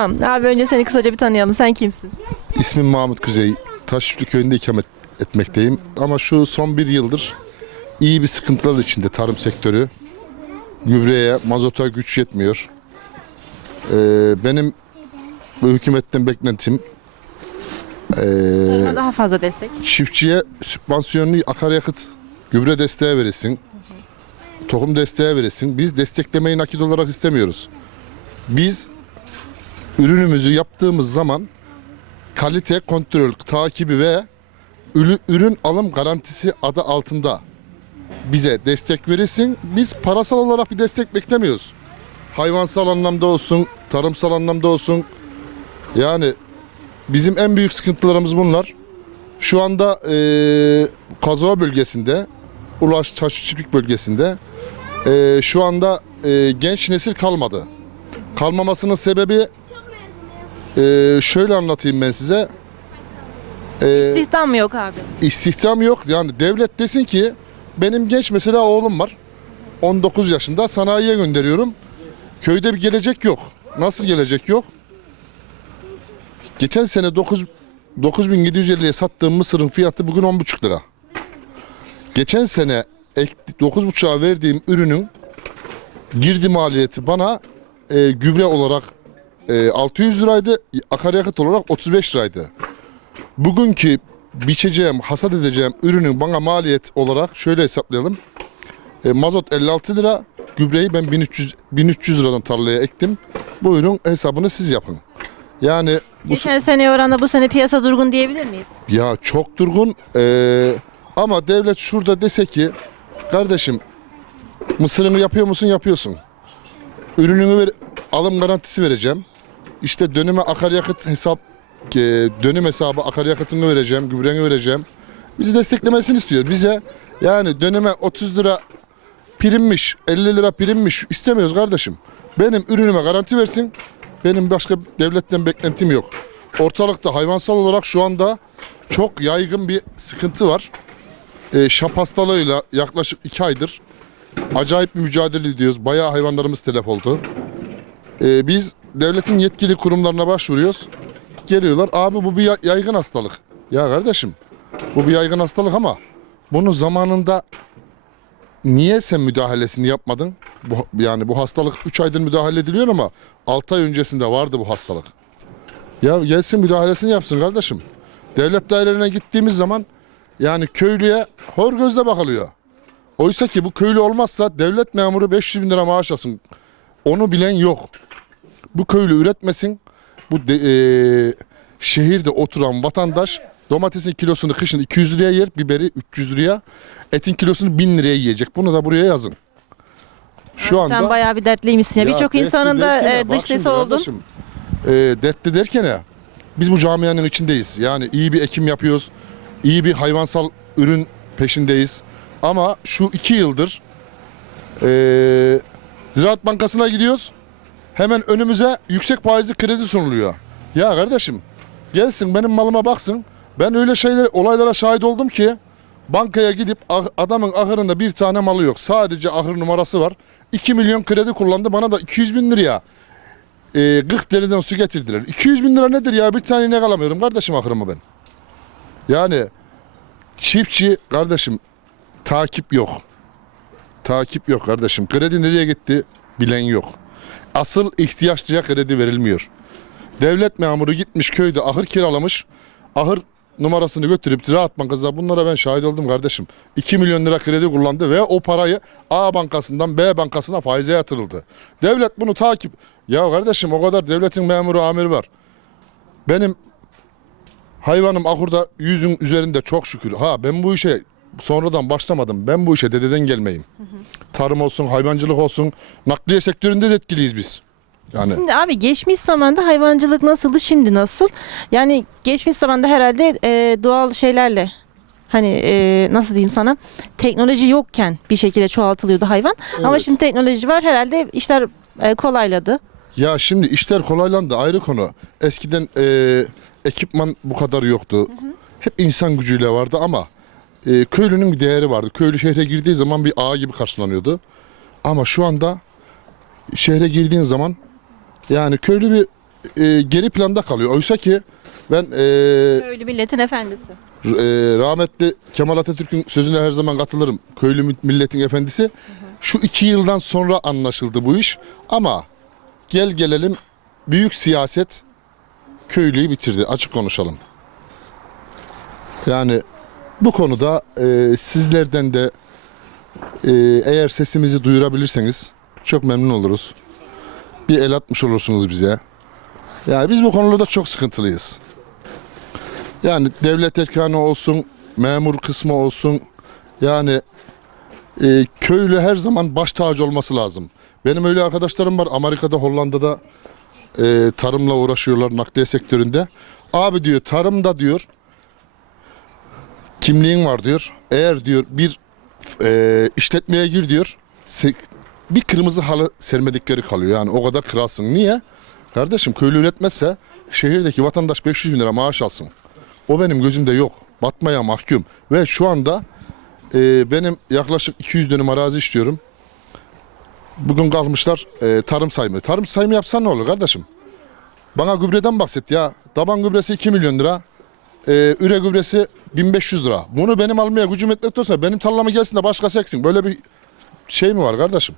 Tamam. Abi önce seni kısaca bir tanıyalım. Sen kimsin? İsmim Mahmut Kuzey. Taşüflü köyünde ikamet etmekteyim. Ama şu son bir yıldır iyi bir sıkıntılar içinde tarım sektörü. Gübreye, mazota güç yetmiyor. Ee, benim bu hükümetten beklentim ee, Daha fazla destek. çiftçiye sübvansiyonlu akaryakıt gübre desteği verilsin. Tohum desteği verilsin. Biz desteklemeyi nakit olarak istemiyoruz. Biz ürünümüzü yaptığımız zaman kalite kontrol takibi ve ürü- ürün alım garantisi adı altında bize destek verilsin. Biz parasal olarak bir destek beklemiyoruz. Hayvansal anlamda olsun, tarımsal anlamda olsun. Yani bizim en büyük sıkıntılarımız bunlar. Şu anda eee Kazova bölgesinde, Ulaş Çiftlik bölgesinde eee, şu anda eee, genç nesil kalmadı. Kalmamasının sebebi eee, şöyle anlatayım ben size. Eee İstihdam mı yok abi? istihdam yok. Yani devlet desin ki benim genç mesela oğlum var. 19 yaşında sanayiye gönderiyorum. Köyde bir gelecek yok. Nasıl gelecek yok? Geçen sene 9 9750'ye sattığım mısırın fiyatı bugün 10,5 lira. Geçen sene ek- 9,5'a verdiğim ürünün girdi maliyeti bana e, gübre olarak e, 600 liraydı, akaryakıt olarak 35 liraydı. Bugünkü biçeceğim, hasat edeceğim ürünün bana maliyet olarak şöyle hesaplayalım. E, mazot 56 lira, gübreyi ben 1300 1300 liradan tarlaya ektim. Bu ürün hesabını siz yapın. Yani bu Geçen seneye oranla bu sene piyasa durgun diyebilir miyiz? ya çok durgun Ee, ama devlet şurada dese ki kardeşim mısırını yapıyor musun yapıyorsun. Ürününü ver, alım garantisi vereceğim. İşte dönüme akaryakıt hesap e, dönüm hesabı akaryakıtını vereceğim, gübreni vereceğim. Bizi desteklemesini istiyor. Bize yani döneme 30 lira primmiş, 50 lira primmiş istemiyoruz kardeşim. Benim ürünüme garanti versin. Benim başka devletten beklentim yok. Ortalıkta hayvansal olarak şu anda çok yaygın bir sıkıntı var. Ee, şap hastalığıyla yaklaşık 2 aydır acayip bir mücadele ediyoruz. Bayağı hayvanlarımız telef oldu. Ee, biz devletin yetkili kurumlarına başvuruyoruz. Geliyorlar abi bu bir ya- yaygın hastalık. Ya kardeşim bu bir yaygın hastalık ama bunu zamanında niye sen müdahalesini yapmadın? Bu, yani bu hastalık 3 aydır müdahale ediliyor ama 6 ay öncesinde vardı bu hastalık. Ya gelsin müdahalesini yapsın kardeşim. Devlet dairelerine gittiğimiz zaman yani köylüye hor gözle bakılıyor. Oysa ki bu köylü olmazsa devlet memuru 500 bin lira maaş alsın. Onu bilen yok. Bu köylü üretmesin. Bu de, eee, şehirde oturan vatandaş domatesin kilosunu kışın 200 liraya yer, biberi 300 liraya, etin kilosunu 1000 liraya yiyecek. Bunu da buraya yazın. Şu anda Sen bayağı bir dertliymişsin ya. ya Birçok dertli insanın da derken e, bak dış sesi şimdi oldun. kardeşim, E, dertli derken ya, biz bu camianın içindeyiz. Yani iyi bir ekim yapıyoruz. iyi bir hayvansal ürün peşindeyiz. Ama şu iki yıldır e, Ziraat Bankası'na gidiyoruz. Hemen önümüze yüksek faizli kredi sunuluyor. Ya kardeşim gelsin benim malıma baksın. Ben öyle şeyler olaylara şahit oldum ki bankaya gidip ah- adamın ahırında bir tane malı yok. Sadece ahır numarası var. 2 milyon kredi kullandı bana da 200 bin liraya e, 40 deriden su getirdiler. 200 bin lira nedir ya bir tane inek alamıyorum kardeşim ahırıma ben. Yani çiftçi kardeşim takip yok. Takip yok kardeşim. Kredi nereye gitti bilen yok. Asıl ihtiyaçlıya kredi verilmiyor. Devlet memuru gitmiş köyde ahır kiralamış. Ahır numarasını götürüp Ziraat Bankası'na bunlara ben şahit oldum kardeşim. 2 milyon lira kredi kullandı ve o parayı A bankasından B bankasına faize yatırıldı. Devlet bunu takip... Ya kardeşim o kadar devletin memuru amiri var. Benim hayvanım ahurda yüzün üzerinde çok şükür. Ha ben bu işe sonradan başlamadım. Ben bu işe dededen gelmeyim. Tarım olsun, hayvancılık olsun, nakliye sektöründe de etkiliyiz biz. Yani Şimdi abi geçmiş zamanda hayvancılık nasıldı şimdi nasıl? Yani geçmiş zamanda herhalde e, doğal şeylerle hani e, nasıl diyeyim sana teknoloji yokken bir şekilde çoğaltılıyordu hayvan. Ama Evet. şimdi teknoloji var herhalde işler e, kolayladı. Ya şimdi işler kolaylandı ayrı konu. Eskiden e, ekipman bu kadar yoktu. Hep insan gücüyle vardı ama e, köylünün bir değeri vardı. Köylü şehre girdiği zaman bir ağa gibi karşılanıyordu. Ama şu anda şehre girdiğin zaman yani köylü bir e, geri planda kalıyor. Oysa ki ben e, Köylü milletin efendisi. E, rahmetli Kemal Atatürk'ün sözüne her zaman katılırım. Köylü mi- milletin efendisi. Şu iki yıldan sonra anlaşıldı bu iş. Ama gel gelelim büyük siyaset köylüyü bitirdi. Açık konuşalım. Yani bu konuda e, sizlerden de e, eğer sesimizi duyurabilirseniz çok memnun oluruz. Bir el atmış olursunuz bize. Yani biz bu konularda çok sıkıntılıyız. Yani devlet erkanı olsun, memur kısmı olsun. Yani e, köylü her zaman baş tacı olması lazım. Benim öyle arkadaşlarım var Amerika'da, Hollanda'da e, tarımla uğraşıyorlar nakliye sektöründe. Abi diyor tarımda diyor kimliğin var diyor. Eğer diyor bir e, işletmeye gir diyor. bir kırmızı halı sermedikleri kalıyor. Yani o kadar kralsın. Niye? Kardeşim köylü üretmezse şehirdeki vatandaş 500 bin lira maaş alsın. O benim gözümde yok. Batmaya mahkum. Ve şu anda e, benim yaklaşık 200 dönüm arazi istiyorum. Bugün kalmışlar e, tarım sayımı. Tarım sayımı yapsan ne olur kardeşim? Bana gübreden bahset ya. Taban gübresi 2 milyon lira. E, üre gübresi 1500 lira. Bunu benim almaya gücüm olsa benim tarlama gelsin de başkası eksin. Böyle bir şey mi var kardeşim?